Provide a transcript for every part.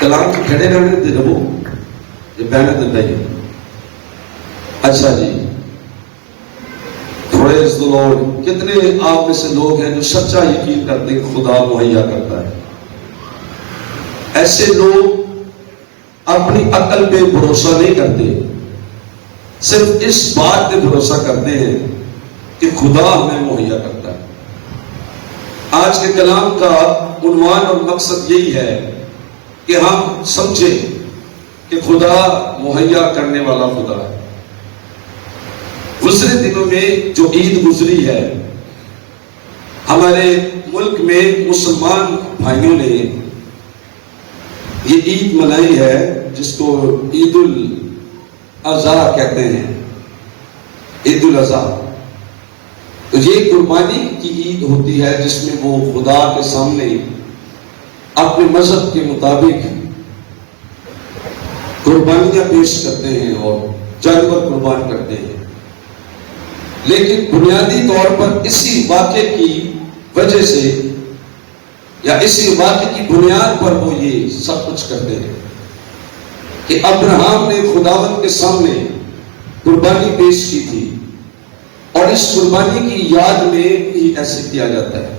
کلام سے کھڑے رہنے دے رہو یہ بہنے دے نہیں. اچھا جی، پریز دی لارڈ. کتنے آپ میں سے لوگ ہیں جو سچا یقین کرتے ہیں خدا مہیا کرتا ہے؟ ایسے لوگ اپنی عقل پہ بھروسہ نہیں کرتے، صرف اس بات پہ بھروسہ کرتے ہیں کہ خدا ہمیں مہیا کرتا ہے. آج کے کلام کا عنوان اور مقصد یہی ہے کہ ہم سمجھیں کہ خدا مہیا کرنے والا خدا ہے. گزرے دنوں میں جو عید گزری ہے، ہمارے ملک میں مسلمان بھائیوں نے یہ عید منائی ہے جس کو عید الاضحیٰ کہتے ہیں. عید الاضحیٰ تو یہ قربانی کی عید ہوتی ہے جس میں وہ خدا کے سامنے اپنے مذہب کے مطابق قربانیاں پیش کرتے ہیں اور جانور قربان کرتے ہیں. لیکن بنیادی طور پر اسی واقعے کی وجہ سے یا اسی واقعے کی بنیاد پر وہ یہ سب کچھ کرتے ہیں کہ ابراہیم نے خداوند کے سامنے قربانی پیش کی تھی، اور اس قربانی کی یاد میں ہی ایسے کیا جاتا ہے.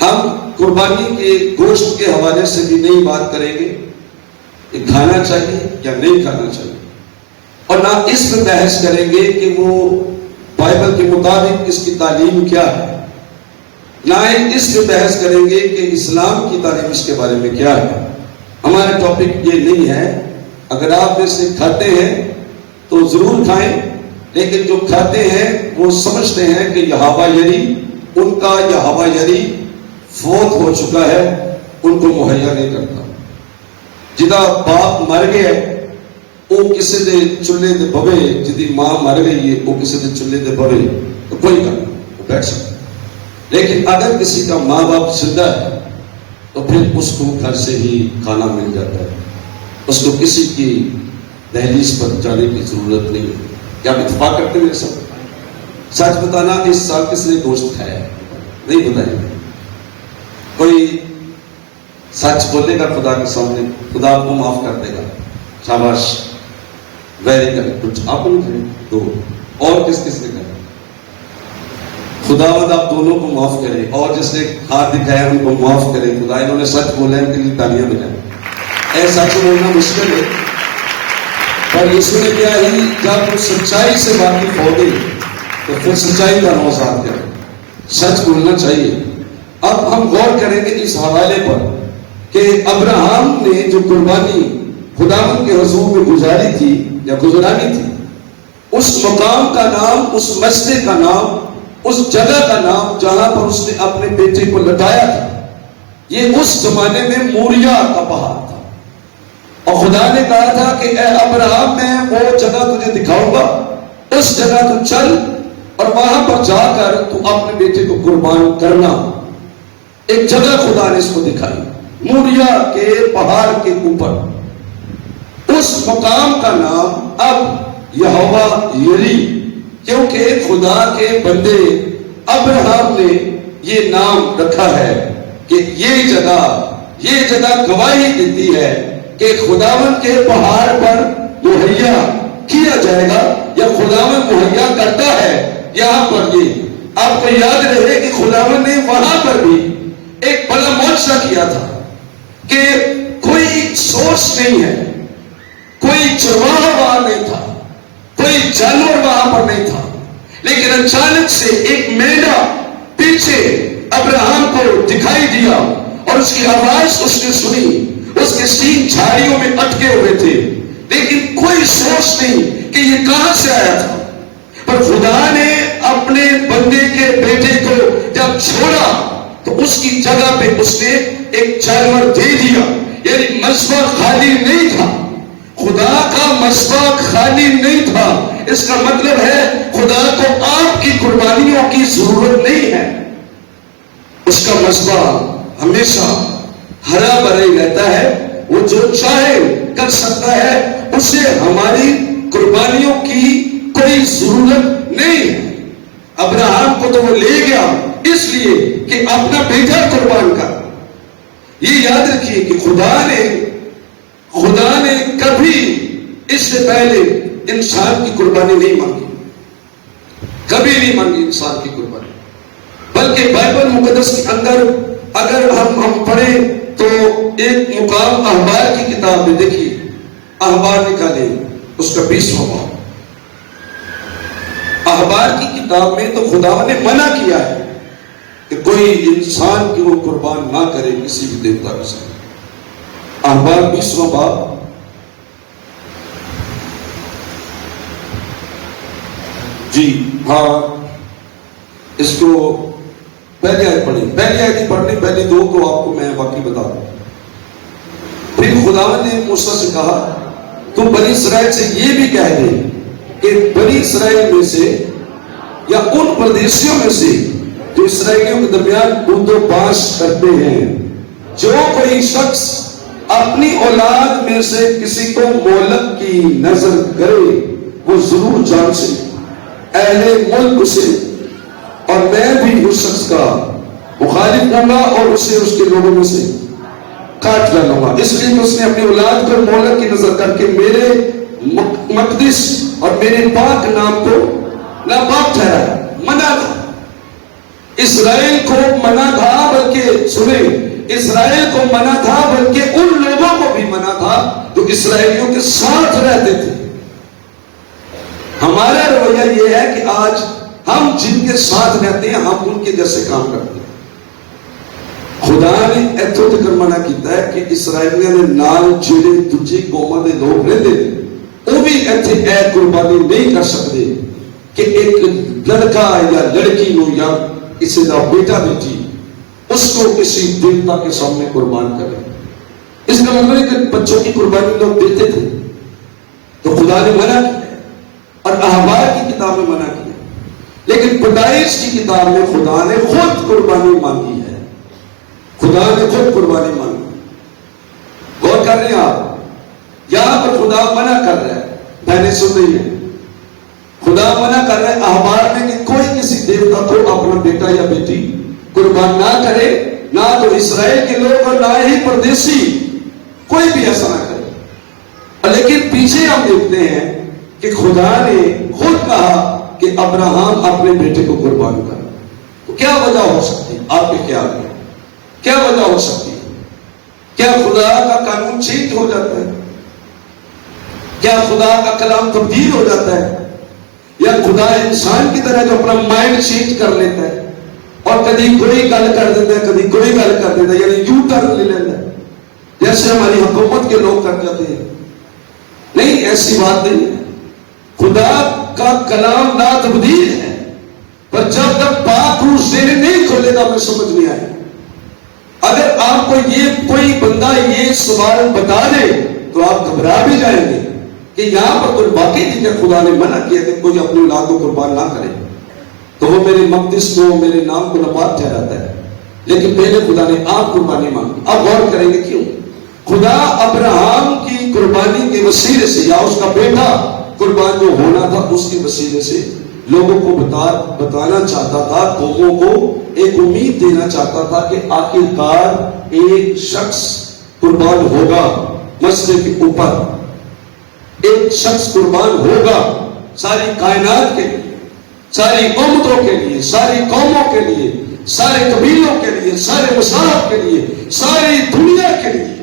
ہم قربانی کے گوشت کے حوالے سے بھی نئی بات کریں گے کہ کھانا چاہیے یا نہیں کھانا چاہیے، اور نہ اس میں بحث کریں گے کہ وہ بائبل کے مطابق اس کی تعلیم کیا ہے، نہ اس میں بحث کریں گے کہ اسلام کی تعلیم اس کے بارے میں کیا ہے. ہمارا ٹاپک یہ نہیں ہے. اگر آپ میں سے کھاتے ہیں تو ضرور کھائیں، لیکن جو کھاتے ہیں وہ سمجھتے ہیں کہ یہوہ یری ان کا یہوہ یری فوت ہو چکا ہے، ان کو مہیا نہیں کرتا. جدا باپ مر گیا وہ کسی دے چولہے دے بوے، جدی ماں مر گئی ہے وہ کسی دے چولہے دے بوے تو کوئی کرنا وہ بیٹھ سکتا. لیکن اگر کسی کا ماں باپ زندہ ہے تو پھر اس کو گھر سے ہی کھانا مل جاتا ہے، اس کو کسی کی دہلیز پر جانے کی ضرورت نہیں ہے. کیا آپ اتفاق کرتے میرے ساتھ؟ سچ بتانا اس سال کس نے گوشت کھایا ہے؟ نہیں بتائیں گے. کوئی سچ بولے گا خدا کے سامنے، خدا آپ کو معاف کر دے گا. شاباش، ویری گڈ. کچھ آپ نے کھائے دو، اور کس کس نے کھایا؟ خداوند آپ دونوں کو معاف کرے، اور جس نے ہاتھ دکھایا ان کو معاف کرے. خدا انہوں نے سچ بولا ہے، ان کے لیے تالیاں بجائیں. ایسا سچ بولنا مشکل ہے، پر یسوع نے کیا ہی جب سچائی سے واقف ہو گئی تو پھر سچائی کا نوزاد کرے. سچ بولنا چاہیے. اب ہم غور کریں گے اس حوالے پر کہ ابراہیم نے جو قربانی خداوند کے حضور میں گزاری تھی یا گزرانی تھی، اس مقام کا نام، اس مسجد کا نام، اس جگہ کا نام جہاں پر اس نے اپنے بیٹے کو لٹایا تھا، یہ اس زمانے میں موریا کا پہاڑ تھا. اور خدا نے کہا تھا کہ اے ابراہیم میں وہ جگہ تجھے دکھاؤں گا، اس جگہ تو چل اور وہاں پر جا کر تو اپنے بیٹے کو قربان کرنا. ایک جگہ خدا نے اس کو دکھائی موریا کے پہاڑ کے اوپر. اس مقام کا نام اب یہوہ یری، کیونکہ خدا کے بندے ابراہیم نے یہ نام رکھا ہے کہ یہ جگہ گواہی دیتی ہے کہ خداوند کے پہاڑ پر مہیا کیا جائے گا یا خداوند مہیا کرتا ہے. یہاں پر یہ آپ کو یاد رہے کہ خداوند نے وہاں پر بھی ایک بڑا معجزہ کیا تھا کہ کوئی سورس نہیں ہے، کوئی چرواہا وہاں نہیں تھا، کوئی جانور وہاں پر نہیں تھا، لیکن اچانک سے ایک مینڈا پیچھے ابراہیم کو دکھائی دیا اور اس کی آواز اس نے سنی. اس کے سینگ جھاڑیوں میں اٹکے ہوئے تھے، لیکن کوئی سوچ نہیں کہ یہ کہاں سے آیا تھا. پر خدا نے اپنے بندے کے بیٹے کو جب چھوڑا تو اس کی جگہ پہ اس نے ایک جانور دے دیا. یعنی مذبح خالی نہیں تھا، خدا کا مذبح خالی نہیں تھا. اس کا مطلب ہے خدا کو آپ کی قربانیوں کی ضرورت نہیں ہے. اس کا مذبح ہمیشہ ہرا بھرا ہی رہتا ہے، وہ جو چاہے کر سکتا ہے، اسے ہماری قربانیوں کی کوئی ضرورت نہیں ہے. ابراہیم کو تو وہ لے گیا اس لیے کہ اپنا بیٹا قربان کر، یہ یاد رکھیے کہ خدا نے کبھی اس سے پہلے انسان کی قربانی نہیں مانگی، کبھی نہیں مانگی انسان کی قربانی، بلکہ بائبل مقدس کے اندر اگر ہم پڑھیں تو ایک مقام احبار کی کتاب میں دیکھیے، احبار نکالیں اس کا 20واں باب، احبار کی کتاب میں تو خدا نے منع کیا ہے کہ کوئی انسان کی وہ قربان نہ کرے کسی بھی دیوتا کے ساتھ۔ احبار 20واں باب، جی ہاں اس کو پہلی آیت پڑھیں، پہلی آیت ہی پڑھنی، پہلی دو کو آپ کو میں باقی بتا دوں۔ پھر خداوند نے موسیٰ سے کہا تو بنی اسرائیل سے یہ بھی کہہ دے کہ بنی اسرائیل میں سے یا ان پردیسیوں میں سے جو اسرائیلیوں کے درمیان بود و باش کرتے ہیں، جو کوئی شخص اپنی اولاد میں سے کسی کو مولک کی نظر کرے وہ ضرور جان سے اہل ملک اسے، اور میں بھی اس شخص کا مخالف ہوں گا اور اسے اس کے لوگوں میں سے کاٹ ڈالوں گا، اس لیے کہ اس نے اپنی اولاد کو مولک کی نظر کر کے میرے مقدس اور میرے پاک نام کو ناپاک ٹھہرایا۔ منع تھا اسرائیل کو، منع تھا، بلکہ سنیں اسرائیل کو منع تھا، بلکہ ان لوگوں کو بھی منع تھا جو اسرائیلیوں کے ساتھ رہتے تھے۔ ہمارا رویہ یہ ہے کہ آج ہم جن کے ساتھ رہتے ہیں ہم ان کے جیسے کام کرتے ہیں۔ خدا نے ایتھوں تک منع کیتا ہے کہ اسرائیلیوں نے نال جڑے دوجی قوماں دے لوگ رہتے ہیں وہ بھی ایتھے اے قربانی نہیں کر سکتے کہ ایک لڑکا یا لڑکی نو یا کسی دا بیٹا بیٹی اس کو کسی دیوتا کے سامنے قربان کرے۔ اس کا مطلب ہے کہ بچوں کی قربانی لوگ دیتے تھے، تو خدا نے منع کیا اور احبار کی کتاب میں منع کیا، لیکن پیدائش کی کتاب میں خدا نے خود قربانی مانگی ہے، خدا نے خود قربانی مانگی۔ غور کر رہے ہیں آپ، یہاں پر خدا منع کر رہا ہے، بہنیں سن رہی ہیں، خدا منع کر رہا ہے احبار میں کہ کوئی کسی دیوتا کو اپنا بیٹا یا بیٹی قربان نہ کرے، نہ تو اسرائیل کے لوگ اور نہ ہی پردیسی، کوئی بھی ایسا نہ کرے۔ لیکن پیچھے ہم دیکھتے ہیں کہ خدا نے خود کہا کہ ابراہم اپنے بیٹے کو قربان کر۔ تو کیا وجہ ہو سکتی ہے آپ کے خیال میں؟ کیا وجہ ہو سکتی ہے؟ کیا خدا کا قانون چینج ہو جاتا ہے؟ کیا خدا کا کلام تبدیل ہو جاتا ہے؟ یا خدا انسان کی طرح جو اپنا مائنڈ چینج کر لیتا ہے اور کبھی کوئی گل کر دیتا ہے، کبھی کوئی گل کر دیتا ہے، یعنی یوں ٹرن لے لیتا ہے جیسے ہماری حکومت کے لوگ کر جاتے ہیں؟ نہیں، ایسی بات نہیں ہے۔ خدا کا کلام لا تبدیل ہے، پر جب تک پاک روح ذہن نہیں کھولے گا ہمیں سمجھ نہیں آئے۔ اگر آپ کو یہ کوئی بندہ یہ سوال بتا دے تو آپ گھبرا بھی جائیں گے کہ یہاں پر کوئی واقعی نہیں کہ خدا نے منع کیا کہ کوئی اپنی اولاد کو قربان نہ کرے تو وہ میرے مقدس کو، میرے نام کو ناپاک ٹھہراتا ہے، لیکن پہلے خدا نے آپ قربانی مانگی۔ آپ غور کریں گے کیوں؟ خدا ابراہم کی قربانی کے وسیلے سے یا اس کا بیٹا قربان جو ہونا تھا اس کے وسیلے سے لوگوں کو بتانا چاہتا تھا، قوموں کو ایک امید دینا چاہتا تھا کہ آخرکار ایک شخص قربان ہوگا، مسئلے کے اوپر ایک شخص قربان ہوگا ساری کائنات کے لیے، ساری امتوں کے لیے، ساری قوموں کے لیے، سارے قبیلوں کے لیے، سارے مذاہب کے لیے، ساری دنیا کے لیے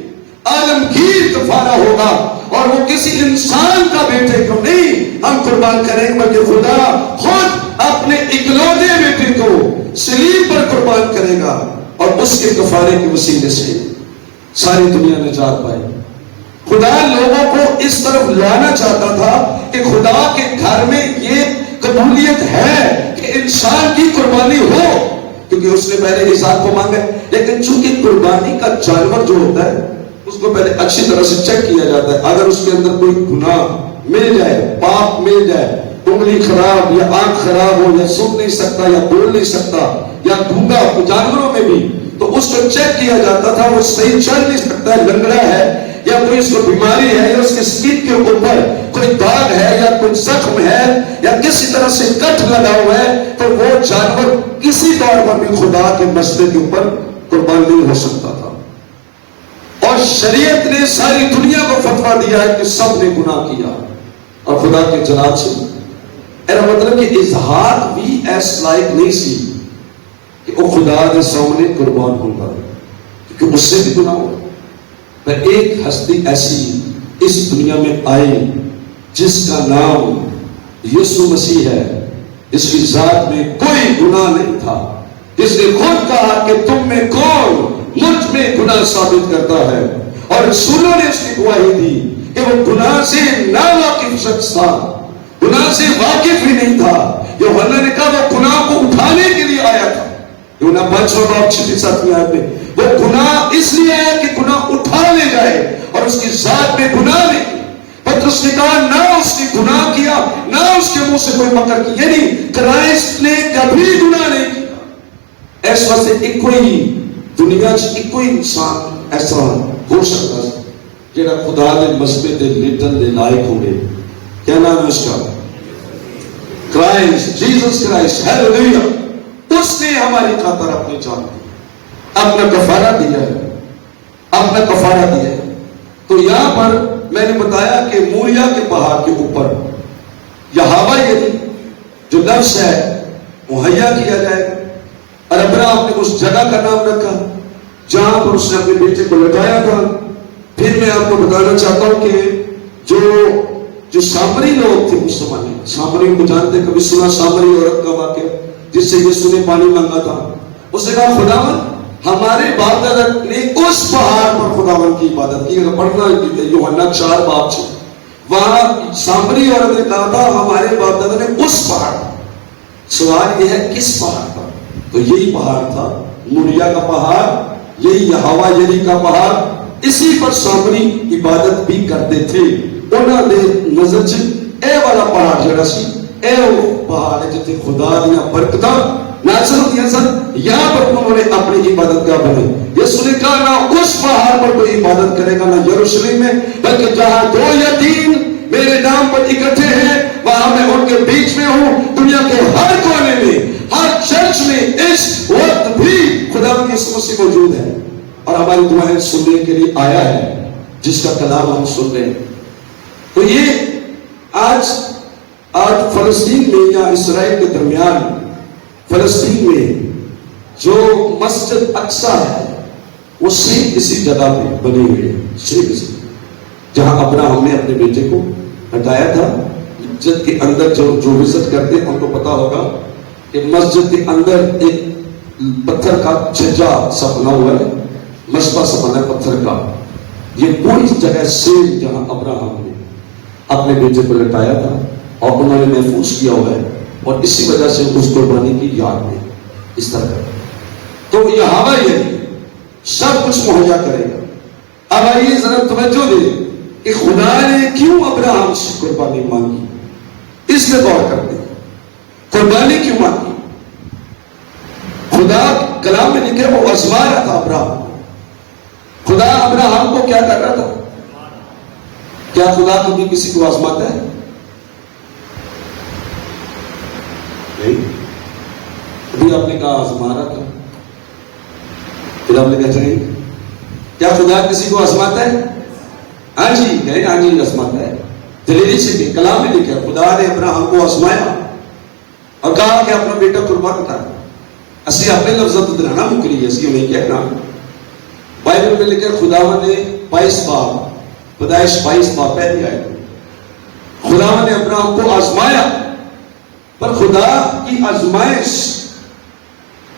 عالمگیر کفارہ ہوگا، اور وہ کسی انسان کا بیٹے کو نہیں ہم قربان کریں گے بلکہ خدا خود اپنے اکلوتے بیٹے کو صلیب پر قربان کرے گا اور اس کے کفارے کے وسیلے سے ساری دنیا نجات پائے۔ خدا لوگوں کو اس طرف لانا چاہتا تھا کہ خدا کے گھر میں یہ قبولیت ہے کہ انسان کی قربانی ہو، کیونکہ اس نے پہلے اسحاق کو مانگا، لیکن چونکہ قربانی کا جانور جو ہوتا ہے اس کو پہلے اچھی طرح سے چیک کیا جاتا ہے۔ اگر اس کے اندر کوئی گناہ مل جائے، پاپ مل جائے، انگلی خراب یا آنکھ خراب ہو، یا سن نہیں سکتا یا بول نہیں سکتا یا گونگا ہو، جانوروں میں بھی تو اس کو چیک کیا جاتا تھا، وہ صحیح چل نہیں سکتا ہے، لنگڑا ہے یا کوئی اس کو بیماری ہے یا اس کے سکن کے اوپر کوئی داغ ہے یا کوئی زخم ہے یا کسی طرح سے کٹ لگا ہوا ہے، تو وہ جانور کسی طور پر بھی خدا کے مسئلے کے اوپر قربان نہیں ہو سکتا تھا۔ شریعت نے ساری دنیا کو فتویٰ دیا ہے کہ سب نے گناہ کیا اور خدا کے جلال سے ایرا مطلب کہ اظہار بھی ایس لائق نہیں سی کہ وہ خدا کے سامنے قربان ہوگا کیونکہ اس سے بھی گناہ ہو. پر ایک ہستی ایسی اس دنیا میں آئی جس کا نام یسوع مسیح ہے. اس کی ذات میں کوئی گناہ نہیں تھا. جس نے خود کہا کہ تم میں کون مجھ میں گناہ ثابت کرتا ہے, اور رسولوں نے اس کی گواہی دی کہ وہ گناہ سے ناواقف شخص تھا, گناہ سے واقف ہی نہیں تھا. یوحنا نے کہا وہ گناہ کو اٹھانے کے لیے آیا تھا. یوحنا 5:6 میں آئے وہ گناہ اس لیے آیا کہ گناہ اٹھا لے جائے, اور اس کی ذات میں گناہ نہیں. پترس نے کہا نہ اس نے گناہ کیا نہ اس کے منہ سے کوئی مکر کی, یعنی کرائسٹ نے کبھی گناہ نہیں کیا. اس واسطے ایک کوئی دنیا چ ایک کوئی انسان ایسا ہو سکتا ہے جڑا خدا دے مسبے دے لیٹن دے لائق ہوئے. کیا نام ہے اس کا؟ Christ, Jesus Christ. ہیلیلویا. اس نے ہماری خاطر اپنی جان دی, اپنا کفارہ دیا ہے, اپنا کفارہ دیا ہے. تو یہاں پر میں نے بتایا کہ موریا کے پہاڑ کے اوپر یہوہ یعنی جو لفظ ہے مہیا کیا جائے گا. اور ابراہیم نے اس جگہ کا نام رکھا جہاں پر اس نے اپنے بیٹے کو لٹایا تھا. پھر میں آپ کو بتانا چاہتا ہوں کہ جو سامری لوگ تھے اس زمانے میں, سامری کو جانتے, کبھی سنا سامری عورت کا واقعہ جس سے یسوع نے پانی مانگا تھا. اس نے کہا خداوند ہمارے باپ دادا نے اس پہاڑ پر خداوند کی عبادت کی. اگر پڑھنا یوحنا 4 وہاں سامری عورت نے کہا تھا ہمارے باپ دادا نے اس پہاڑ. سوال یہ ہے کس پہاڑ پر؟ تو یہی پہاڑ تھا موریا کا پہاڑ, یہی یہوہ یری کا پہاڑ. اسی پر سامری عبادت بھی کرتے تھے. انہوں نے نظر سے اے والا پہاڑ جڑا سی اے وہ پہاڑ ہے جتے خدا دیا برکتاں نازل ہوتی سن, یہاں پر انہوں نے اپنی عبادت گاہ بنائی. یسوع نے کہا نہ اس پہاڑ پر کوئی عبادت کرے گا نہ یروشلم میں, بلکہ جہاں 2 یا 3 میرے نام پر اکٹھے ہیں وہاں میں ان کے بیچ میں ہوں. دنیا کے ہر کونے میں, ہر چرچ میں اس وقت بھی خدا کی یسوع مسیح موجود ہے اور ہماری دعائیں سننے کے لیے آیا ہے جس کا کلام ہم سن رہے ہیں. تو یہ آج فلسطین میں یا اسرائیل کے درمیان فلسطین میں جو مسجد اقصی ہے وہ صرف اسی جگہ پہ بنی ہوئی ہے, صرف اسی جہاں ابراہیم نے اپنے بیٹے کو ہٹایا تھا. مسجد کے اندر جو وزٹ کرتے ہیں ان کو پتا ہوگا کہ مسجد کے اندر ایک پتھر کا چھجا سا بنا ہوا ہے, مشبہ سا بنا ہے پتھر کا. یہ پوری جگہ سیم جہاں ابراہیم نے اپنے بیٹے کو لٹایا تھا اور انہوں نے محفوظ کیا ہوا ہے, اور اسی وجہ سے اس قربانی کی یاد میں اس طرح. تو یہوہ یری سب کچھ مہیا کرے گا. اب آئیے ذرا توجہ دے کہ خدا نے کیوں ابراہیم سے قربانی مانگی, اس میں غور کرتے ہیں. قربانی کیوں مانگی؟ خدا کلام میں لکھے وہ آزما رہا تھا ابراہیم. خدا ابراہیم کو کیا کر رہا تھا؟ کیا خدا کبھی کسی کو آزماتا ہے؟ نہیں. ابھی آپ نے کہا آزما رہا تھا, پھر آپ نے کہا چاہیے کیا خدا کسی کو آزماتا ہے؟ ہاں جی, ہاں جی آزماتا ہے. دلیری سے بھی کلام میں لکھا خدا نے ابراہیم کو آزمایا اور کہا کہ اپنا بیٹا قربان کر. اسی اپنے لفظوں تو دلانا مکری ہے, اسی انہیں کہنا. بائبل میں لکھا خداوند نے 22 بار, پیدائش 22 بار پہلی آئے خداوند نے ابراہیم کو آزمایا. پر خدا کی آزمائش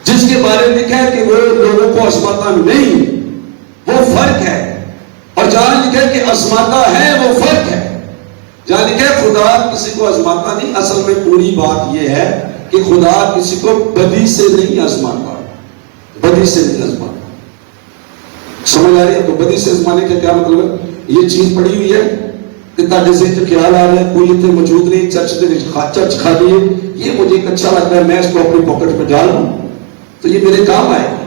جس کے بارے میں لکھا ہے کہ وہ لوگوں کو آزماتا نہیں, وہ فرق ہے. اور جہاں لکھا ہے کہ آزماتا ہے وہ فرق ہے. جہاں لکھا ہے خدا کسی کو آزماتا نہیں, اصل میں پوری بات یہ ہے کہ خدا کسی کو بدی سے نہیں آزماتا, بدی سے نہیں آزماتا. سمجھ آ رہی ہے؟ تو بدی سے آزمانے کا کیا مطلب ہے؟ یہ چیز پڑی ہوئی ہے کہ تاکہ ذہن سے خیال آ رہا ہے کوئی اتنے موجود نہیں, چرچ خالی ہے, یہ مجھے ایک اچھا لگتا ہے, میں اس کو اپنی پاکٹ میں ڈال دوں تو یہ میرے کام آئے گا.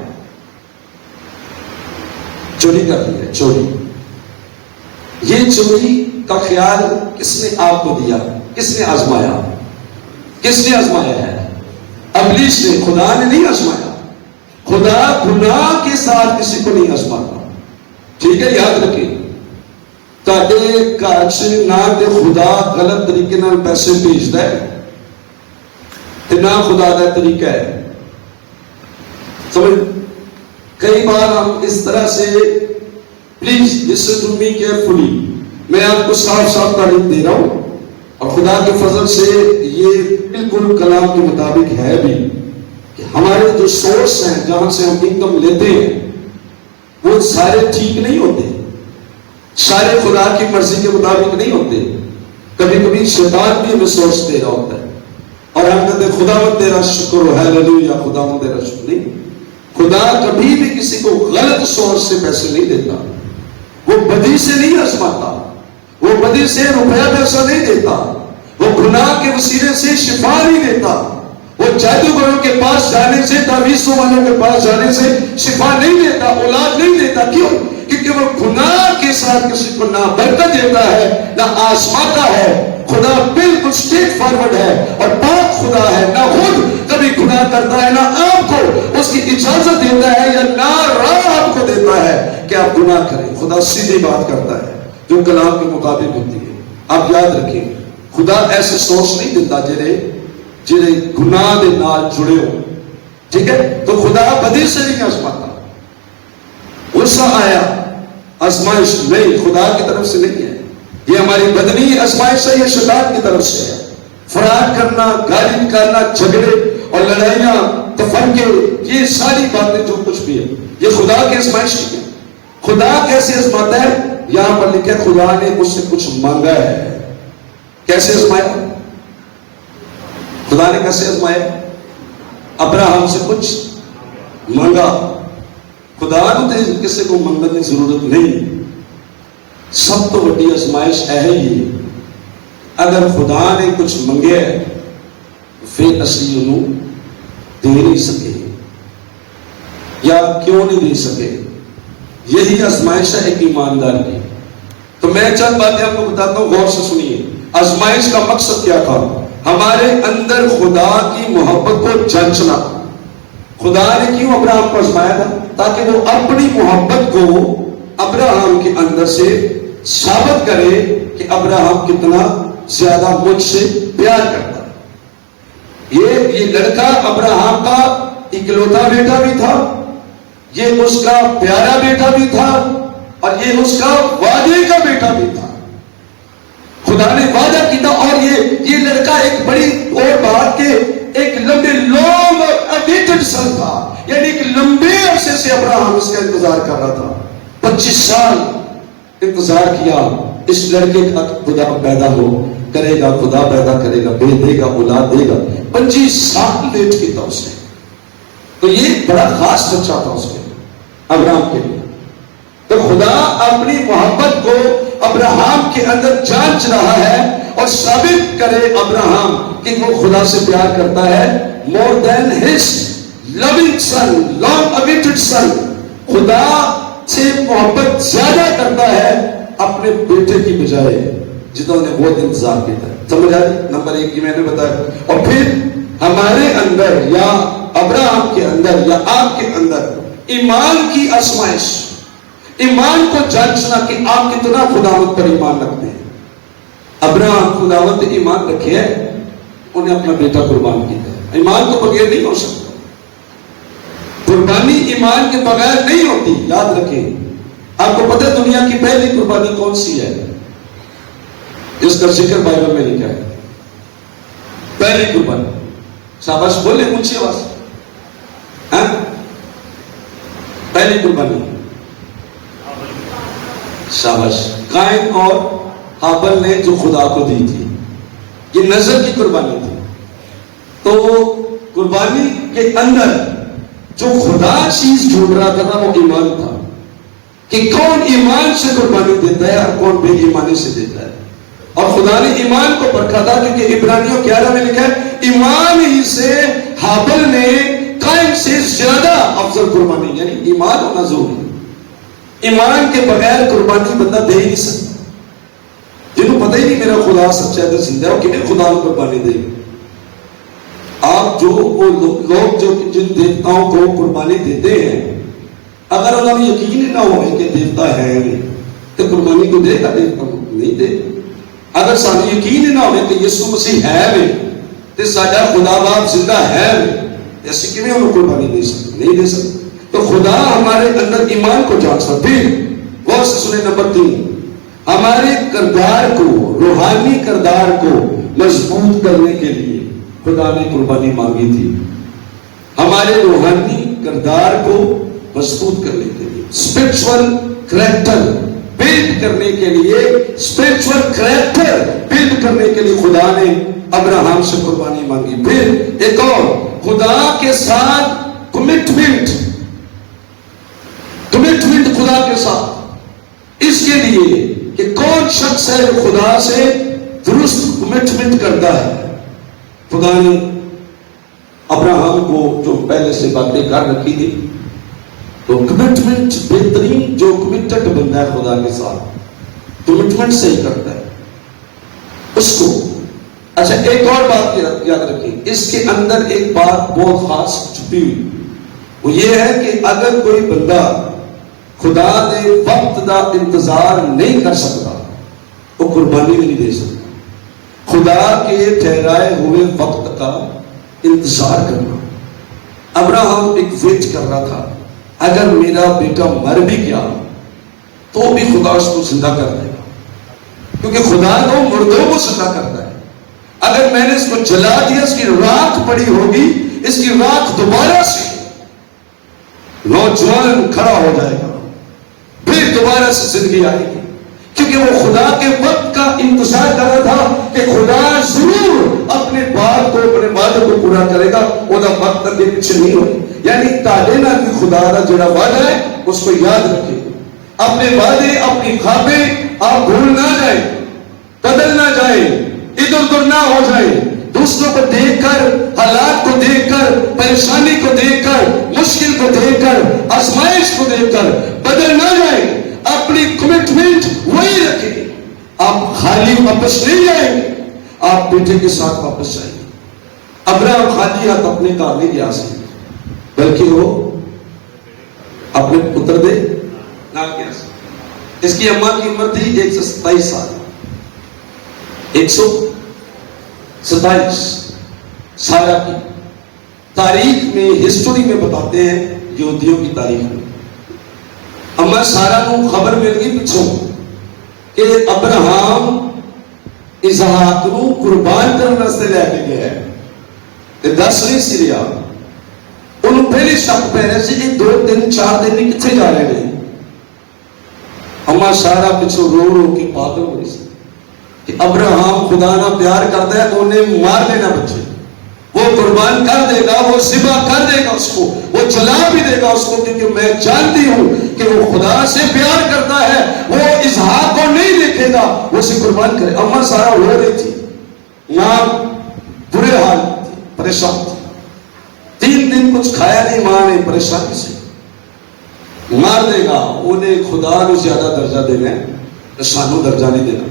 چوری کر دی ہے, چوری. یہ چوری کا خیال کس نے آپ کو دیا؟ کس نے آزمایا؟ کس نے آزمایا ہے؟ ابلیس نے, خدا نے نہیں آزمایا. خدا گناہ کے ساتھ کسی کو نہیں آزماتا. ٹھیک ہے، یاد رکھیں تاڈے گھر چ نہ تے خدا غلط طریقے نال پیسے بھیجدا ہے تے نہ خدا دا طریقہ ہے. سمجھ کئی بار ہم اس طرح سے، please listen to me carefully, میں آپ کو صاف صاف تعلیم دے رہا ہوں اور خدا کے فضل سے یہ بالکل کلام کے مطابق ہے بھی کہ ہمارے جو سورس ہیں جہاں سے ہم انکم لیتے ہیں وہ سارے ٹھیک نہیں ہوتے، سارے خدا کی مرضی کے مطابق نہیں ہوتے. کبھی کبھی شیطان بھی ہمیں سورس دے رہا ہوتا ہے اور ہم کہتے ہیں خدا مند تیرا شکر ہو، ہیلیلویا، خدا مند تیرا شکر. نہیں، خدا کبھی بھی کسی کو غلط سورس سے پیسے نہیں دیتا، وہ بدی سے نہیں آزماتا، وہ بدی سے روپیہ پیسہ نہیں دیتا، وہ گناہ کے وسیلے سے شفا نہیں دیتا، وہ جادوگروں کے پاس جانے سے، تعویذوں والوں کے پاس جانے سے شفا نہیں دیتا، اولاد نہیں دیتا. کیوں؟ کیونکہ وہ گناہ کے ساتھ کسی کو نہ برکت دیتا ہے نہ آزماتا ہے. خدا بالکل اسٹریٹ فارورڈ ہے اور پاک خدا ہے، نہ خود کبھی گناہ کرتا ہے نہ آپ کو اس کی اجازت دیتا ہے یا نہ راہ آپ کو دیتا ہے کہ آپ گناہ کریں. خدا سیدھی بات کرتا ہے جو کلام کے مطابق ہوتی ہے. آپ یاد رکھیں خدا ایسے سوچ نہیں دیتا جڑے گناہ دے نال جڑے ہو. ٹھیک ہے، تو خدا بدی سے نہیں آزماتا. غصہ آیا، آزمائش نہیں، خدا کی طرف سے نہیں ہے. یہ ہماری بدنی آزمائش ہے، یہ شیطان کی طرف سے ہے. فراڈ کرنا، گالی نکالنا، جھگڑے اور لڑائیاں، تفرقے، یہ ساری باتیں جو کچھ بھی ہے یہ خدا کی آزمائش نہیں ہے. خدا کیسے آزماتا ہے؟ یہاں پر لکھا ہے خدا نے مجھ سے کچھ مانگا ہے. کیسے آزمایا؟ خدا نے کیسے آزمایا؟ ابراہم سے کچھ مانگا. خدا نے کسی کو منگنے کی ضرورت نہیں. سب تو بڑی آزمائش ہے ہی اگر خدا نے کچھ منگے پھر اسی انہوں دے نہیں سکے یا کیوں نہیں دے سکے. یہی آزمائش ہے ایک ایماندار کی. تو میں چند باتیں آپ کو بتاتا ہوں، غور سے سنیے. آزمائش کا مقصد کیا تھا؟ ہمارے اندر خدا کی محبت کو جانچنا. خدا نے کیوں ابراہم کو آزمایا تھا؟ تاکہ وہ اپنی محبت کو ابراہم کے اندر سے ثابت کرے کہ ابراہم کتنا زیادہ مجھ سے پیار کرتا ہے. یہ لڑکا ابراہم کا اکلوتا بیٹا بھی تھا، یہ اس کا پیارا بیٹا بھی تھا اور یہ اس کا وعدے کا بیٹا بھی تھا. خدا نے وعدہ کیا اور یہ لڑکا ایک بڑی اور بات کہ ایک لمبے لانگ اویٹڈ سن تھا، یعنی ایک لمبے عرصے سے ابراہم اس کا انتظار کر رہا تھا. 25 سال انتظار کیا اس لڑکے کا خدا پیدا ہو کرے گا، خدا پیدا کرے گا، بیٹے دے گا، اولاد دے گا. 25 سال ویٹ کیا اس نے. تو یہ بڑا خاص بچہ تھا اس کے ابراہم کے لیے. تو خدا اپنی محبت کو ابراہم کے اندر جانچ رہا ہے اور ثابت کرے ابراہم کہ وہ خدا سے پیار کرتا ہے more than his loving son, long awaited son. خدا سے محبت زیادہ کرتا ہے اپنے بیٹے کی بجائے جتنا نے بہت انتظار کیا تھا. سمجھ آئی؟ نمبر 1 کی میں نے بتایا. اور پھر ہمارے اندر یا ابراہم کے اندر یا آپ کے اندر ایمان کی آزمائش، ایمان کو جانچنا کہ آپ کتنا خداوند پر ایمان رکھتے ہیں. ابراہم خداوند ایمان رکھے ہے، انہیں اپنا بیٹا قربان کیا ہے. ایمان تو بغیر نہیں ہو سکتا، قربانی ایمان کے بغیر نہیں ہوتی. یاد رکھیں. آپ کو پتہ ہے دنیا کی پہلی قربانی کون سی ہے؟ اس کا ذکر بائبل میں لکھا ہے. پہلی قربانی، شاباش بولے اونچی آواز. پہلی قربانی شاباش، قائن اور ہابل نے جو خدا کو دی تھی، یہ نظر کی قربانی تھی. تو قربانی کے اندر جو خدا چیز ڈھونڈ رہا تھا وہ ایمان تھا کہ کون ایمان سے قربانی دیتا ہے اور کون بے ایمانی سے دیتا ہے. اور خدا نے ایمان کو پرکھا تھا کیونکہ عبرانیوں 11 میں لکھا ہے ایمان ہی سے ہابل نے قائن سے زیادہ افضل قربانی، یعنی ایمان ہونا ضروری. ایمان کے بغیر قربانی بندہ دے ہی نہیں سکتا. جنہوں پتہ ہی نہیں میرا خدا سچا ہے زندہ ہے، وہ کتنے خدا کو قربانی دے گی. آپ جو وہ لوگ جو جن دیوتاؤں کو قربانی دیتے ہیں اگر انہوں نے یقین ہی نہ ہو کہ دیوتا ہے تو قربانی کو دے گا؟ دیوتا کو نہیں دے. اگر سانو یقین ہی نہ ہو کہ یسوع مسیح ہے تو ساڈا خدا باپ زندہ ہے اسی کیویں انہوں قربانی دے سکتے؟ نہیں دے سکتے. تو خدا ہمارے اندر ایمان کو جانچ کر. پھر غور سے سنیں نمبر 3، ہمارے کردار کو، روحانی کردار کو مضبوط کرنے کے لیے خدا نے قربانی مانگی تھی. ہمارے روحانی کردار کو مضبوط کرنے کے لیے، اسپرچول کریکٹر بلڈ کرنے کے لیے، اسپرچول کریکٹر بلڈ کرنے کے لیے خدا نے ابراہم سے قربانی مانگی. پھر ایک اور، خدا کے ساتھ کمٹمنٹ خدا کے ساتھ، اس کے لیے کہ کون شخص ہے جو خدا سے درست کمٹمنٹ کرتا ہے. خدا نے ابراہم کو جو پہلے سے باتیں کر رکھی تھی، تو کمٹمنٹ بہترین جو کمٹڈ بندہ ہے خدا کے ساتھ، کمٹمنٹ سے ہی کرتا ہے اس کو. اچھا ایک اور بات یاد رکھیں، اس کے اندر ایک بات بہت خاص چھپی ہوئی، وہ یہ ہے کہ اگر کوئی بندہ خدا دے وقت دا انتظار نہیں کر سکتا، وہ قربانی بھی نہیں دے سکتا. خدا کے ٹھہرائے ہوئے وقت کا انتظار کرنا. ابراہم ایک ویٹ کر رہا تھا، اگر میرا بیٹا مر بھی گیا تو بھی خدا اس کو زندہ کر دے گا، کیونکہ خدا تو مردوں کو زندہ کرتا ہے. اگر میں نے اس کو جلا دیا، اس کی راکھ پڑی ہوگی، اس کی راکھ دوبارہ سے نوجوان کھڑا ہو جائے گا، پھر دوبارہ سے زندگی آئے گی. کیونکہ وہ خدا کے وقت کا انتظار کر رہا تھا کہ خدا ضرور اپنے بات کو، اپنے وعدے کو پورا کرے گا. وہ وقت تک پیچھے نہیں ہوئے. یعنی تاڑے نہ کہ خدا کا جڑا وعدہ ہے اس کو یاد رکھے. اپنے وعدے، اپنی خوابیں آپ بھول نہ جائیں، بدل نہ جائیں، ادھر ادھر نہ ہو جائیں. دوسروں کو دیکھ کر، حالات کو دیکھ کر، پریشانی کو دیکھ کر، مشکل کو دیکھ کر، آزمائش کو دیکھ کر بدل نہ جائیں. اپنی کمٹمنٹ وہی رکھیں. آپ خالی واپس نہیں جائیں گے، آپ بیٹے کے ساتھ واپس جائیں گے. ابراہم خالی ہاتھ اپنے کام نہیں گیا سی، بلکہ وہ اپنے پتر دے نام گیا سی. اس کی اماں کی عمر تھی 127 سال. 127 سالہ کی. تاریخ میں، ہسٹوری میں بتاتے ہیں، یہودیوں کی تاریخ میں، اما سارا کو خبر مل گئی پچھوں کہ ابراہم اسحاق کو قربان کرنے سے لے کے گیا ہے. دس نہیں سی رہا. انہوں پہلے شک پہ رہے سے 2 دن 4 دن نہیں کتنے جا رہے ہیں. اما سارا پچھوں رو رو کے پاگل ہو رہی سی کہ ابراہم خدا نہ پیار کرتا ہے، انہیں مار لینا بچے، وہ قربان کر دے گا، وہ ذبح کر دے گا، اس کو وہ جلا بھی دے گا اس کو، کیونکہ میں جانتی ہوں کہ وہ خدا سے پیار کرتا ہے، وہ اسحاق کو نہیں دیکھے گا، وہ اسے قربان کرے. اما سارا رو رہی تھی، ماں برے حال تھی، پریشان تھی. 3 دن کچھ کھایا نہیں ماں نے، پریشانی سے. مار دے گا، انہیں خدا کو زیادہ درجہ دینا ہے، سانو درجہ نہیں دینا.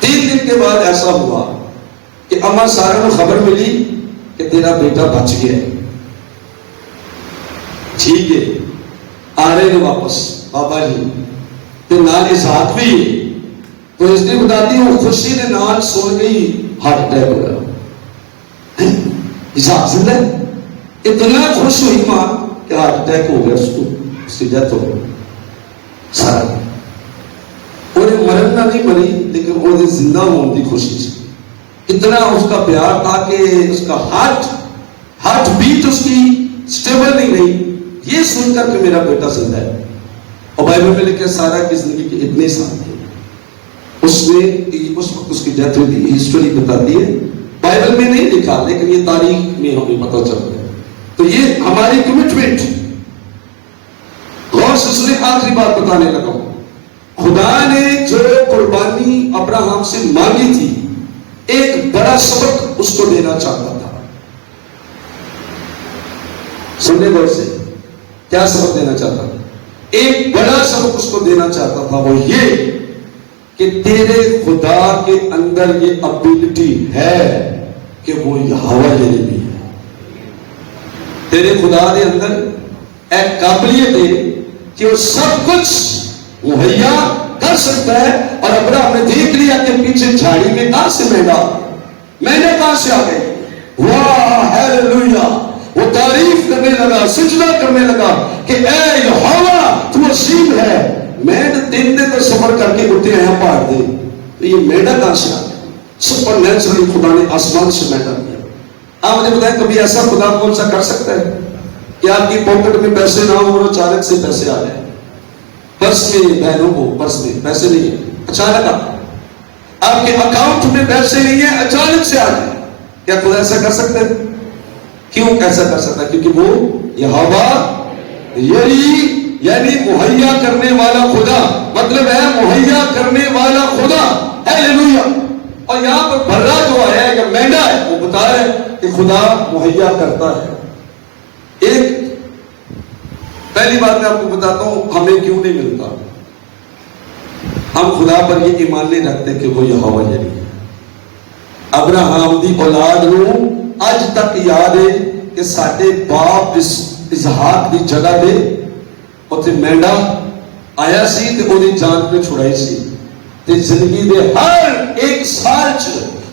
3 دن کے بعد ایسا ہوا کہ اما سارا کو خبر ملی کہ تیرا بیٹا بچ گیا. ٹھیک ہے، آ رہے ہیں واپس بابا جی، تو نال اسحاق بھی. تو اس نے بتاتی ہوں خوشی نے نال سو گئی، ہارٹ اٹیک ہو گیا. اسحاق زندہ ہے. اتنا خوش ہوئی ماں کہ ہارٹ اٹیک ہو گیا اس کو، اس کی ڈیتھ ہو گئی. سارا انہیں مرن نہ نہیں مری، لیکن وہ زندہ ہونے کی خوشی سے اتنا اس کا پیار تھا کہ اس کا ہارٹ بیٹ اس کی سٹیبل نہیں رہی یہ سن کر کہ میرا بیٹا زندہ ہے. اور بائبل میں لکھا سارا کی زندگی کے اتنے سال تھے. اس وقت اس کی ڈیتھ ہوئی تھی. ہسٹوری بتاتی ہے، بائبل میں نہیں لکھا لیکن یہ تاریخ میں ہمیں پتہ چلتا ہے. تو یہ ہماری کمٹمنٹ. غور سے سنیں، آخری بات بتانے لگا ہوں. خدا نے جو قربانی ابراہم سے مانگی تھی، ایک بڑا سبق اس کو دینا چاہتا تھا. سننے غور سے، کیا سبق دینا چاہتا تھا؟ ایک بڑا سبق اس کو دینا چاہتا تھا، وہ یہ کہ تیرے خدا کے اندر یہ ابیلٹی ہے کہ وہ یہوہ یریمی ہے. تیرے خدا کے اندر ایک قابلیت ہے کہ وہ سب کچھ مہیا کر سکتا ہے. اور ابراہیم نے دیکھ لیا کہ پیچھے جھاڑی میں کہاں سے مینڈا کہاں سے آ گئی. واہ ہیلیلویا. وہ تعریف کرنے لگا, سجدہ کرنے لگا کہ اے یہوہ تو عظیم ہے. مینڈ 3 دن کا سفر کر کے اٹھے ہیں پہاڑ دے, تو یہ مینڈا کہاں سے آ گیا؟ سپر نیچرلی خدا نے آسمان سے مینڈا دیا. آپ مجھے بتائیں کبھی ایسا خدا کون سا کر سکتا ہے کہ آپ کی پاکٹ میں پیسے نہ ہو اور اچانک سے پیسے آ جائیں؟ پرس میں بہنوں کو پرس میں پیسے نہیں ہے, اچانک آپ کے اکاؤنٹ میں پیسے نہیں ہے, اچانک سے آ جائیں. کیا خدا ایسا کر سکتے ہیں؟ کیوں ایسا کر سکتا ہے؟ کیونکہ وہ یہوہ یعنی مہیا کرنے والا خدا, مطلب ہے مہیا کرنے والا خدا. ہیلیلویا. اور یہاں پر بھرا جو ہے یا مینڈا ہے وہ بتا رہا ہے کہ خدا مہیا کرتا ہے. ایک پہلی بات میں آپ کو بتاتا ہوں ہمیں کیوں نہیں ملتا. ہم خدا پر یہ ایمان نہیں رکھتے کہ وہ یہوہ یری ہے. ابراہیم دی اولاد نو اج تک یاد ہے کہ ساڈے باپ اسحاق دی جگہ دے اوتھے مینڈا آیا سی تے اودی جان تے چھڑائی سی. تے زندگی دے ہر ایک سال چ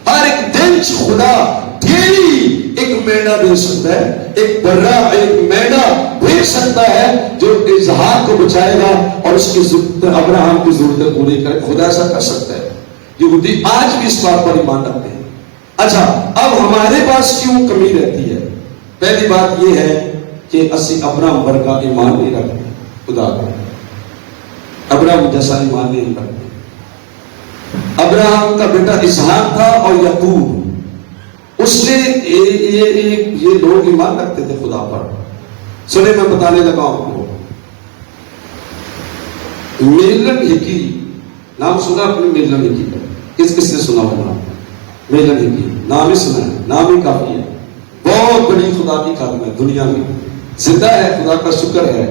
ہر ایک دن چ خدا ڈیلی ایک مینڈا دے سکتا ہے, ایک برا ایک مینڈا دے سکتا ہے جو اسحاق کو بچائے گا اور اس کی ابراہیم کی ضرورتیں پوری کرے. خدا ایسا کر سکتا ہے. یہودی آج بھی اس بات پر ایمان رکھتے ہیں. اچھا, اب ہمارے پاس کیوں کمی رہتی ہے؟ پہلی بات یہ ہے کہ اسی ابراہیم ورگا ایمان نہیں رکھتے خدا کو. ابراہیم جیسا ایمان نہیں رکھتے. ابراہیم کا بیٹا اسحاق تھا اور یعقوب, اس نے یہ لوگ ایمان رکھتے تھے خدا پر. سنیں میں بتانے لگا آپ کو. میلن ہکی نام سنا اپنے؟ میلن ہکی کا کس نے سنا ہوگا؟ میلن ہکی نام ہی سنا ہے, نام ہی کافی ہے. بہت بڑی خدا کی خادم ہے, دنیا میں زندہ ہے, خدا کا شکر ہے.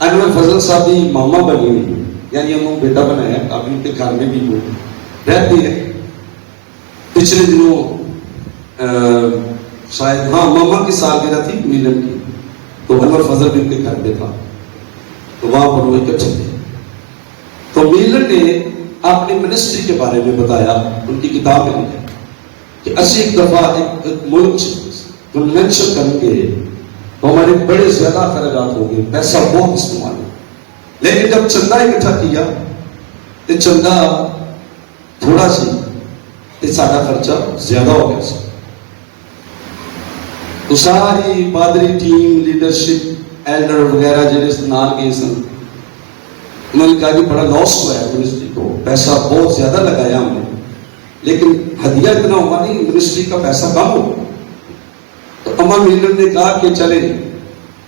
انور فضل صاحب کی ماما بنی ہوئی, یعنی انہوں بیٹا بنایا, کافی کے گھر میں بھی وہ رہتی ہے. پچھلے دنوں شاید ہاں ماما کی سالگرہ تھی میلن کی, تو انور فضل بھی ان کے گھر میں تھا, تو وہاں پر وہ اکٹھے تھے. تو میلن نے اپنی منسٹری کے بارے میں بتایا, ان کی کتاب میں لکھا کہ اسی ایک دفعہ ایک ملک کنونشن کریں گے تو ہمارے بڑے زیادہ اخراجات ہوں گے, پیسہ بہت استعمال ہے. لیکن جب چندہ اکٹھا کیا تو چندہ تھوڑا سی, تو سارا خرچہ زیادہ ہو گیا سی. تو ساری پادری ٹیم, لیڈرشپ, ایلڈر وغیرہ جنہیں نام گئے سن, انہوں نے کہا کہ بڑا لاس ہوا ہے منسٹری کو, پیسہ بہت زیادہ لگایا ہم نے, لیکن ہدیہ اتنا ہوا نہیں, منسٹری کا پیسہ کم ہو. تو اما میلن نے کہا کہ چلے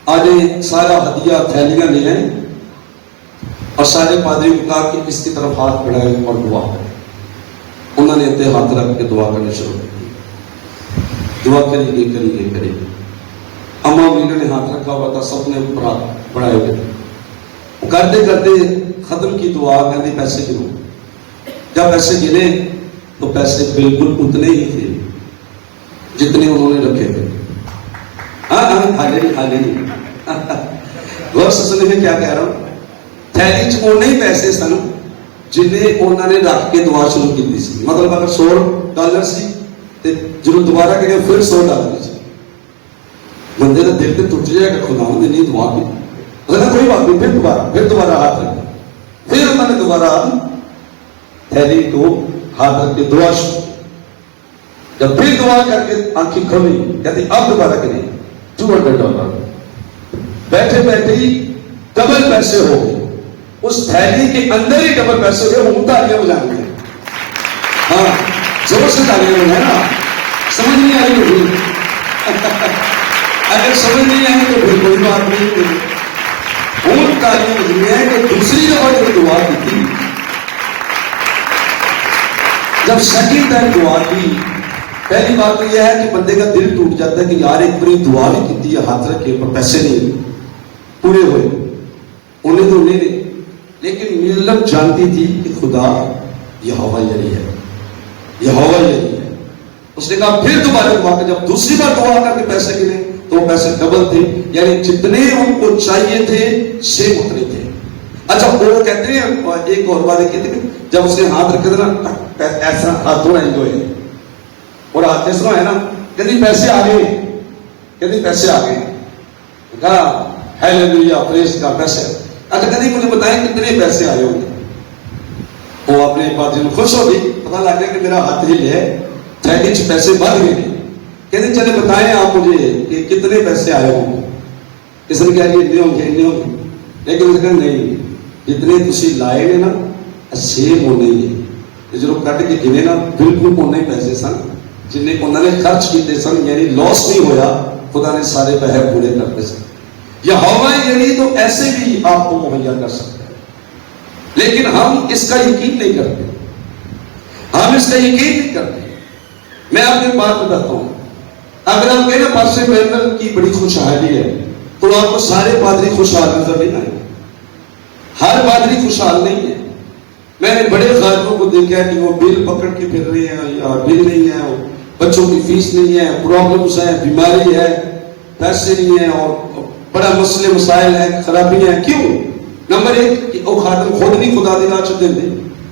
آج سارا ہدیہ تھیلیاں لے آئیں, اور سارے پادری کو کہا کہ اس کی طرف ہاتھ بڑھائے اور دعا کریں. انہوں نے اتنے ہاتھ رکھ کے دعا کرنے شروع کر دی. دعا کریے. اما میلن نے ہاتھ رکھا ہوا تھا, سب نے اوپر ہاتھ بڑھائے ہوئے. کرتے کرتے ختم کی دعا, کہتے پیسے گنو. جب پیسے گنے تو پیسے بالکل اتنے ہی تھے جتنے انہوں نے رکھے تھے. حالے نہیں غور سے سنیں میں کیا کہہ رہا ہوں. تھیلی چ اونے ہی پیسے سن جنہیں انہوں نے رکھ کے دعا شروع کی سی. مطلب اگر $100 سی تو جب دوبارہ کرے پھر $100 سی. بندے کا دل تو ٹوٹ جائے گا, خدا نے نہیں دعا کی, کوئی بات نہیں, پھر دوبارہ ہاتھ رکھا. پھر انہوں نے دوبارہ تھیلی کو ہاتھ رکھ کے دعا شروع. جب پھر دعا کر کے آنکھیں کھولی, کہتے اب دوبارہ کریں $200. بیٹھے بیٹھے ہی ڈبل پیسے ہو گئے. اس تھیلی کے اندر ہی ڈبل پیسے ہو گئے. وہ تالیاں بجائیں گے, ہاں زور سے تالیاں بجائیں نا. سمجھ نہیں آئی تو پھر اگر سمجھ نہیں آئی تو پھر کوئی بات نہیں. وہ تالیاں بجنی ہے کہ دوسری دفعہ جو دعا کی تھی, جب سیکنڈ ٹائم دعا کی, پہلی بات تو یہ ہے کہ بندے کا دل ٹوٹ جاتا ہے کہ یار ایک بڑی دعا بھی کی ہے, ہاتھ رکھے پر پیسے نہیں پورے ہوئے. انہیں تو نہیں, لیکن میلن جانتی تھی کہ خدا یہوہ یری ہے, یہوہ یری ہے. اس نے کہا پھر دوبارہ دعا کر. جب دوسری بار دعا کر کے پیسے گرے تو دو پیسے ڈبل تھے، یعنی جتنے ان کو چاہیے تھے سیم اتنے تھے۔ اچھا وہ کہتے ہیں ایک اور بات کہتے ہیں جب اس نے ہاتھ رکھے تھے نا ایسا ہاتھ دھونا جو ہے اور ہاتھ ایسا ہے نا، کہتے پیسے آ گئے، کہتے پیسے آ گئے، کہا ہیلیلویا پریز کا پیسے۔ اچھا کہتے مجھے بتائیں کتنے پیسے آئے ہوں گے؟ وہ اپنے پاس جن خوش ہو گئی، پتا لگ گیا کہ میرا ہاتھ ہل ہے، تھیلی چ پیسے بڑھ گئے۔ کہتے چلے بتائیں آپ مجھے کہ کتنے پیسے آئے ہوں گے؟ اس نے کہا اتنے ہوں گے اتنے ہوں گے، لیکن اس نے کہا نہیں جتنے تسی لائے نے نا سیم ہونے ہی، جو کٹ کے گنے نا بالکل اونے ہی پیسے سن جن انہوں نے خرچ کیتے سن، یعنی لاس نہیں ہویا، خدا نے سارے پیسے پورے کرتے سن۔ یہوہ یعنی تو ایسے بھی آپ کو مہیا کر سکتا ہے، لیکن ہم اس کا یقین نہیں کرتے، ہم اس کا یقین نہیں کرتے۔ میں آپ کو بات بتاتا ہوں، اگر آپ کہیں نا پاسٹر مہندر کی بڑی خوشحالی ہے تو آپ کو سارے پادری خوشحال نظر نہیں آئے، ہر پادری خوشحال نہیں ہے۔ میں نے بڑے خادموں کو دیکھا ہے کہ وہ بل پکڑ کے پھر رہے ہیں، یا بل نہیں ہے، بچوں کی فیس نہیں ہے، پرابلمز ہیں، بیماری ہے، پیسے نہیں ہیں، اور بڑا مسئلے مسائل ہیں، خرابی ہیں۔ کیوں؟ نمبر ایک کہ وہ خادم خود نہیں خدا دی راہ چ دیتے،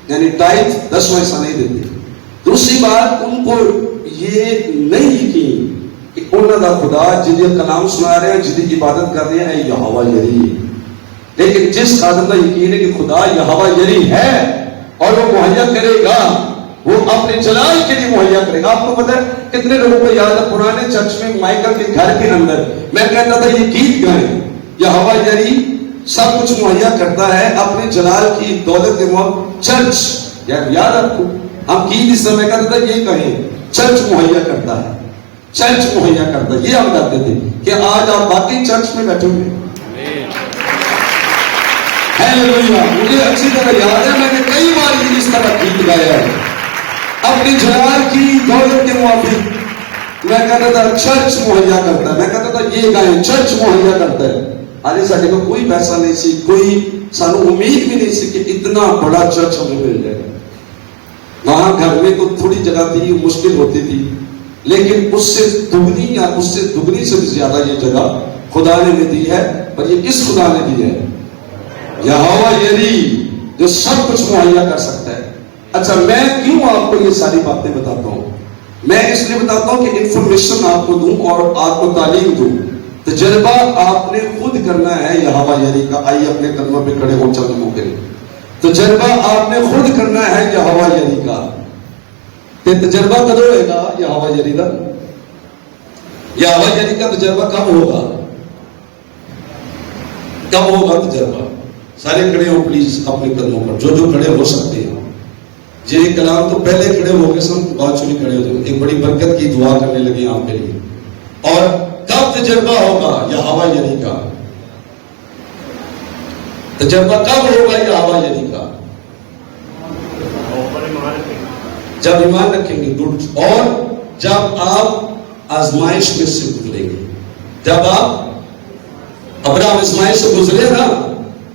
یعنی ٹائپ 10واں حصہ نہیں دیتے۔ دوسری بات ان کو یہ نہیں یقین کہ انہوں کا خدا جنہیں کلام سنا رہے ہیں، جنہیں عبادت کر رہے ہیں، یہوہ یری ہے۔ لیکن جس خادم کا یقین ہے کہ خدا یہوہ یری ہے اور وہ مہیا کرے گا، وہ اپنے جلال کے لیے مہیا کرے گا۔ آپ کو پتہ ہے کتنے لوگوں کو یاد ہے پرانے چرچ میں مائیکل کے گھر کے اندر میں کہتا تھا یہ گیت گائیں، یہوہ یری سب کچھ مہیا کرتا ہے اپنے جلال کی دولت کے موقع۔ چرچ یاد آپ کو ہم گیت اس سمے کہتا تھا یہ کہیں چرچ مہیا کرتا ہے، چرچ مہیا کرتا ہے، یہ ہم کہتے تھے کہ آج آپ باقی چرچ میں بیٹھے ہوئے۔ ہیلیلویا، مجھے اچھی طرح یاد ہے میں نے کئی بار اس طرح گیت گایا ہے اپنی جلال کی دولت کے موافق۔ میں کہتا تھا چرچ مہیا کرتا ہے، میں کہتا تھا یہ گائیں چرچ مہیا کرتا ہے۔ حالانکہ سارے کو کوئی پیسہ نہیں سی، کوئی سانو امید بھی نہیں سی کہ اتنا بڑا چرچ ہمیں مل جائے گا۔ وہاں گھر میں تو تھوڑی جگہ تھی، مشکل ہوتی تھی، لیکن اس سے دگنی یا اس سے دگنی سے بھی زیادہ یہ جگہ خدا نے بھی دی ہے۔ پر یہ کس خدا نے دی ہے؟ یہوہ یری، جو سب کچھ مہیا کر سکتا ہے۔ اچھا میں کیوں آپ کو یہ ساری باتیں بتاتا ہوں؟ میں اس لیے بتاتا ہوں کہ انفارمیشن آپ کو دوں اور آپ کو تعلیم دوں۔ تجربہ آپ نے خود کرنا ہے یہوہ یری کا۔ آئیے اپنے قدموں پہ کھڑے ہو چند موقع۔ تجربہ آپ نے خود کرنا ہے یہوہ یری کا۔ کہ تجربہ کب ہوئے گا یہوہ یری کا؟ یہوہ یری کا تجربہ کب ہوگا؟ کب ہوگا تجربہ؟ سارے کھڑے ہو پلیز اپنے قدموں پر، جو جو کھڑے ہو سکتے ہیں۔ یہ کلام تو پہلے کھڑے ہو گئے، سب بات چلی کھڑے ہو جائے، ایک بڑی برکت کی دعا کرنے لگے آپ کے لیے۔ اور کب تجربہ ہوگا یہوہ یری کا؟ تجربہ کب ہوگا یہوہ یری کا؟ جب ایمان رکھیں گے، گڈ، اور جب آپ آزمائش میں سے گزریں گے۔ جب آپ ابراہیم اسماعیل سے گزرے نا،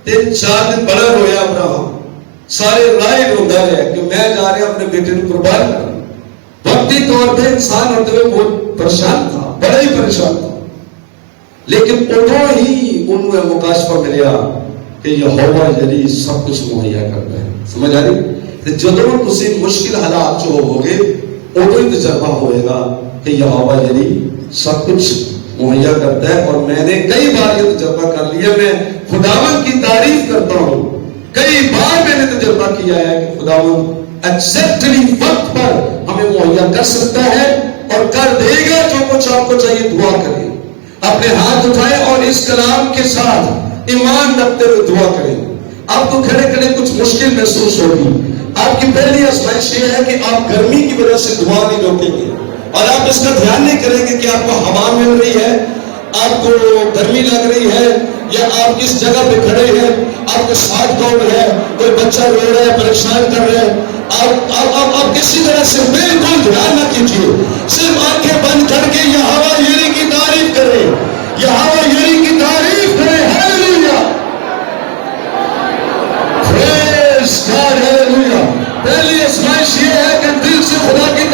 3-4 دن بڑا رویا ابراہیم، سارے رائے روندہ رہے کہ میں جا رہا اپنے بیٹے کو قربان کروں۔ وقتی طور پہ انسان ہوتے ہوئے بہت پریشان تھا، بڑا ہی پریشان تھا، لیکن ادھوں ہی انہوں نے مکاشفہ ملیا کہ یہوہ یری سب کچھ مہیا کرتا ہے۔ سمجھ آ رہی؟ جدوں تسی مشکل حالات جو ہوگے ادھوں ہی تجربہ ہوئے گا کہ یہوہ یری سب کچھ مہیا کرتا ہے۔ اور میں نے کئی بار یہ تجربہ کر لیا، میں خداوند کی تعریف کرتا ہوں، کئی بار میں نے تجربہ کیا ہے کہ خداوند ایگزیکٹلی وقت پر ہمیں مہیا کر سکتا ہے اور کر دے گا۔ جو کچھ آپ کو چاہیے دعا کریں، اپنے ہاتھ اٹھائیں اور اس کلام کے ساتھ ایمان رکھتے ہوئے دعا کریں۔ آپ کو کھڑے کھڑے کچھ مشکل محسوس ہوگی۔ آپ کی پہلی آزمائش یہ ہے کہ آپ گرمی کی وجہ سے دعا نہیں روکیں گے، اور آپ اس کا دھیان نہیں کریں گے کہ آپ کو ہوا مل رہی ہے، آپ کو گرمی لگ رہی ہے، یا آپ کس جگہ پہ کھڑے ہیں، آپ کو ساتھ دوڑ ہے، کوئی بچہ رو رہا ہے، پریشان کر رہے ہیں۔ آپ کسی طرح سے بالکل دھیان نہ کیجیے، صرف آنکھیں بند کر کے یہوہ یری کی تعریف کریں، یہوہ یری کی تعریف کریں۔ ہیلیلویا، پریز گاڈ، ہیلیلویا۔ پہلی آزمائش یہ ہے کہ دل سے خدا کی